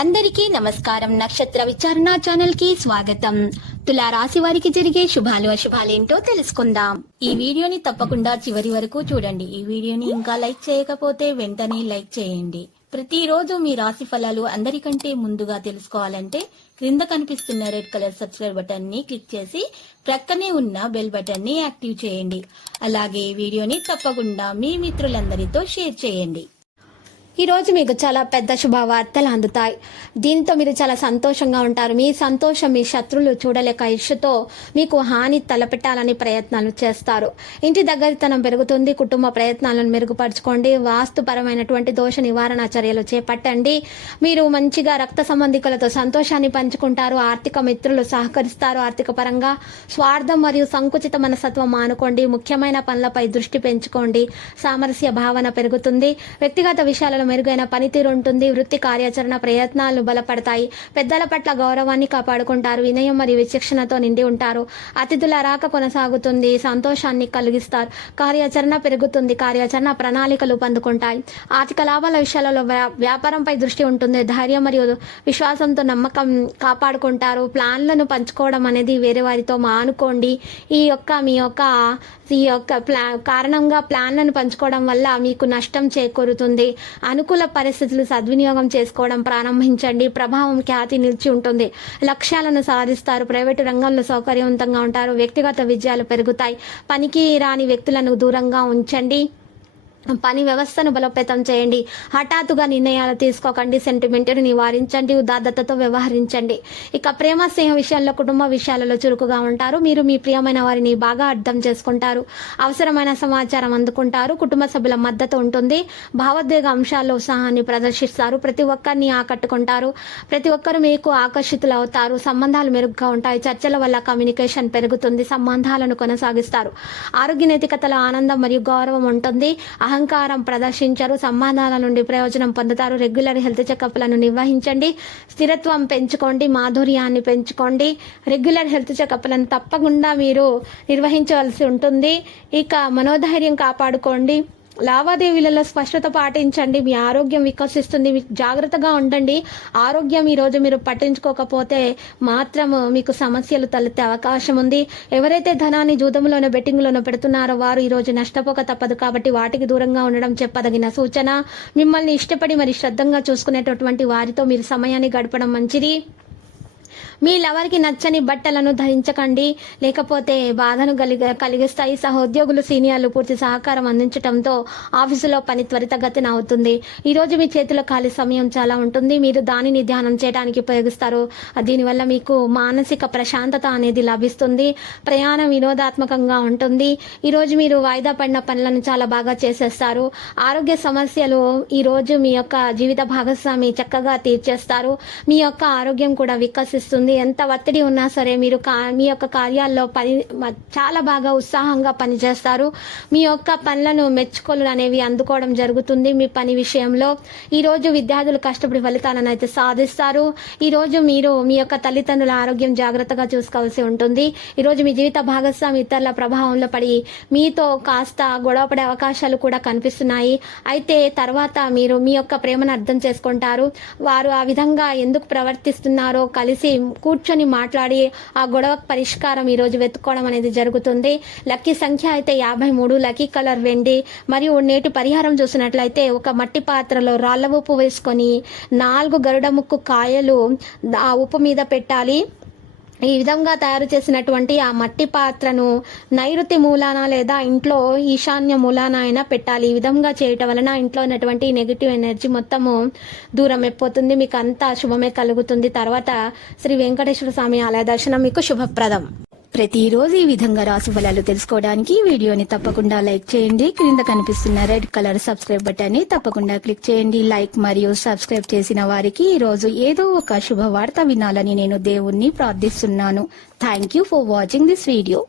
అందరికీ నమస్కారం. నక్షత్ర విచారణ ఛానల్ కి స్వాగతం. తులా రాశి వారికి జరిగే శుభాలు అశుభాలేంటో తెలుసుకుందాం. ఈ వీడియోని తప్పకుండా చివరి వరకు చూడండి. ఈ వీడియోని ఇంకా లైక్ చేయకపోతే వెంటనే లైక్ చేయండి. ప్రతిరోజు మీ రాశి ఫలాలు అందరికంటే ముందుగా తెలుసుకోవాలంటే క్రింద కనిపిస్తున్న రెడ్ కలర్ సబ్స్క్రైబ్ బటన్ ని క్లిక్ చేసి ప్రక్కనే ఉన్న బెల్ బటన్ ని యాక్టివ్ చేయండి. అలాగే ఈ వీడియోని తప్పకుండా మీ మిత్రులందరితో షేర్ చేయండి. ఈ రోజు మీకు చాలా పెద్ద శుభవార్తలు అందుతాయి. దీంతో మీరు చాలా సంతోషంగా ఉంటారు. మీ సంతోషం మీ శత్రువులు చూడలేక ఇష్యుతో మీకు హాని తలపెట్టాలని ప్రయత్నాలు చేస్తారు. ఇంటి దగ్గరితనం పెరుగుతుంది. కుటుంబ ప్రయత్నాలను మెరుగుపరచుకోండి. వాస్తుపరమైనటువంటి దోష నివారణ చర్యలు చేపట్టండి. మీరు మంచిగా రక్త సంబంధికులతో సంతోషాన్ని పంచుకుంటారు. ఆర్థిక మిత్రులు సహకరిస్తారు. ఆర్థిక పరంగా స్వార్థం మరియు సంకుచిత మనస్తత్వం మానుకోండి. ముఖ్యమైన పనులపై దృష్టి పెంచుకోండి. సామరస్య భావన పెరుగుతుంది. వ్యక్తిగత విషయాలలో మెరుగైన పనితీరు ఉంటుంది. వృత్తి కార్యాచరణ ప్రయత్నాలు బలపడతాయి. పెద్దల పట్ల గౌరవాన్ని కాపాడుకుంటారు. వినయం మరియు విచక్షణతో నిండి ఉంటారు. అతిథుల రాక కొనసాగుతుంది. సంతోషాన్ని కలిగిస్తారు. కార్యాచరణ పెరుగుతుంది. కార్యాచరణ ప్రణాళికలు పొందుకుంటాయి. ఆర్థిక లాభాల విషయాలలో వ్యాపారంపై దృష్టి ఉంటుంది. ధైర్యం మరియు విశ్వాసంతో నమ్మకం కాపాడుకుంటారు. ప్లాన్లను పంచుకోవడం అనేది వేరే వారితో మానుకోండి. ఈ యొక్క కారణంగా ప్లాన్లను పంచుకోవడం వల్ల మీకు నష్టం చేకూరుతుంది. అనుకూల పరిస్థితులు సద్వినియోగం చేసుకోవడం ప్రారంభించండి. ప్రభావం ఖ్యాతి నిలిచి ఉంటుంది. లక్ష్యాలను సాధిస్తారు. ప్రైవేటు రంగంలో సౌకర్యవంతంగా ఉంటారు. వ్యక్తిగత విజయాలు పెరుగుతాయి. పనికి రాని వ్యక్తులను దూరంగా ఉంచండి. పని వ్యవస్థను బలోపేతం చేయండి. హఠాత్తుగా నిర్ణయాలు తీసుకోకండి. సెంటిమెంట్ను నివారించండి. ఉదాత్తతతో వ్యవహరించండి. ఇక ప్రేమ స్నేహ విషయాల్లో కుటుంబ విషయాలలో చురుకుగా ఉంటారు. మీరు మీ ప్రియమైన వారిని బాగా అర్థం చేసుకుంటారు. అవసరమైన సమాచారం అందుకుంటారు. కుటుంబ సభ్యుల మద్దతు ఉంటుంది. భావోద్వేగ అంశాల్లో ఉత్సాహాన్ని ప్రదర్శిస్తారు. ప్రతి ఒక్కరిని ఆకట్టుకుంటారు. ప్రతి ఒక్కరు మీకు ఆకర్షితులు అవుతారు. సంబంధాలు మెరుగ్గా ఉంటాయి. చర్చల వల్ల కమ్యూనికేషన్ పెరుగుతుంది. సంబంధాలను కొనసాగిస్తారు. ఆరోగ్య నైతికతలో ఆనందం మరియు గౌరవం ఉంటుంది. అహంకారం ప్రదర్శించరు. సంబంధాల నుండి ప్రయోజనం పొందుతారు. రెగ్యులర్ హెల్త్ చెకప్లను నిర్వహించండి. స్థిరత్వం పెంచుకోండి. మాధుర్యాన్ని పెంచుకోండి. రెగ్యులర్ హెల్త్ చెకప్లను తప్పకుండా మీరు నిర్వహించవలసి ఉంటుంది. ఇక మనోధైర్యం కాపాడుకోండి. లావాదేవీలలో స్పష్టత పాటించండి. మీ ఆరోగ్యం వికసిస్తుంది. జాగ్రత్తగా ఉండండి. ఆరోగ్యం ఈరోజు మీరు పట్టించుకోకపోతే మాత్రం మీకు సమస్యలు తలెత్తే అవకాశం ఉంది. ఎవరైతే ధనాన్ని జూదంలోనో బెట్టింగ్లోనో పెడుతున్నారో వారు ఈరోజు నష్టపోక తప్పదు. కాబట్టి వాటికి దూరంగా ఉండడం చెప్పదగిన సూచన. మిమ్మల్ని ఇష్టపడి మరి శ్రద్ధంగా చూసుకునేటటువంటి వారితో మీరు సమయాన్ని గడపడం మంచిది. మీ లవర్కి నచ్చని బట్టలను ధరించకండి, లేకపోతే బాధను కలిగిస్తాయి. సహోద్యోగులు సీనియర్లు పూర్తి సహకారం అందించడంతో ఆఫీసులో పని త్వరితగతిన అవుతుంది. ఈరోజు మీ చేతిలో ఖాళీ సమయం చాలా ఉంటుంది. మీరు దానిని ధ్యానం చేయడానికి ఉపయోగిస్తారు. దీనివల్ల మీకు మానసిక ప్రశాంతత అనేది లభిస్తుంది. ప్రయాణం వినోదాత్మకంగా ఉంటుంది. ఈరోజు మీరు వాయిదా పడిన పనులను చాలా బాగా చేసేస్తారు. ఆరోగ్య సమస్యలు ఈరోజు మీ యొక్క జీవిత భాగస్వామి చక్కగా తీర్చేస్తారు. మీ యొక్క ఆరోగ్యం కూడా వికసిస్తుంది. ఎంత ఒత్తిడి ఉన్నా సరే మీరు మీ యొక్క కార్యాల్లో చాలా బాగా ఉత్సాహంగా పనిచేస్తారు. మీ యొక్క పనులను మెచ్చుకోలు అనేవి అందుకోవడం జరుగుతుంది. మీ పని విషయంలో ఈరోజు విద్యార్థులు కష్టపడి ఫలితాలను అయితే సాధిస్తారు. ఈరోజు మీరు మీ యొక్క తల్లిదండ్రుల ఆరోగ్యం జాగ్రత్తగా చూసుకోవాల్సి ఉంటుంది. ఈరోజు మీ జీవిత భాగస్వామి ఇతరుల ప్రభావంలో పడి మీతో కాస్త గొడవపడే అవకాశాలు కూడా కనిపిస్తున్నాయి. అయితే తర్వాత మీరు మీ యొక్క ప్రేమను అర్థం చేసుకుంటారు. వారు ఆ విధంగా ఎందుకు ప్రవర్తిస్తున్నారో కలిసి కూర్చొని మాట్లాడి ఆ గొడవ పరిష్కారం ఈరోజు వెతుక్కోవడం అనేది జరుగుతుంది. లక్కీ సంఖ్య అయితే 53. లక్కీ కలర్ వెండి. మరియు నేటి పరిహారం చూసినట్లయితే ఒక మట్టి పాత్రలో రాళ్ల ఉప్పు వేసుకొని 4 గరుడ ముక్కు కాయలు ఆ ఉప్పు మీద పెట్టాలి. ఈ విధంగా తయారు చేసినటువంటి ఆ మట్టి పాత్రను నైరుతి మూలాన లేదా ఇంట్లో ఈశాన్య మూలాన అయినా పెట్టాలి. ఈ విధంగా చేయటం వలన ఇంట్లో ఉన్నటువంటి నెగిటివ్ ఎనర్జీ మొత్తము దూరం అయిపోతుంది. మీకు అంతా శుభమే కలుగుతుంది. తర్వాత శ్రీ వెంకటేశ్వర స్వామి ఆలయ దర్శనం మీకు శుభప్రదం. ప్రతిరోజు ఈ విధంగా రాశి ఫలాలు తెలుసుకోవడానికి వీడియోని తప్పకుండా లైక్ చేయండి. క్రింద కనిపిస్తున్న రెడ్ కలర్ సబ్స్క్రైబ్ బటన్ ని తప్పకుండా క్లిక్ చేయండి. లైక్ మరియు సబ్స్క్రైబ్ చేసిన వారికి ఈ రోజు ఏదో ఒక శుభవార్త వినాలని నేను దేవుణ్ణి ప్రార్థిస్తున్నాను. Thank you for watching this video.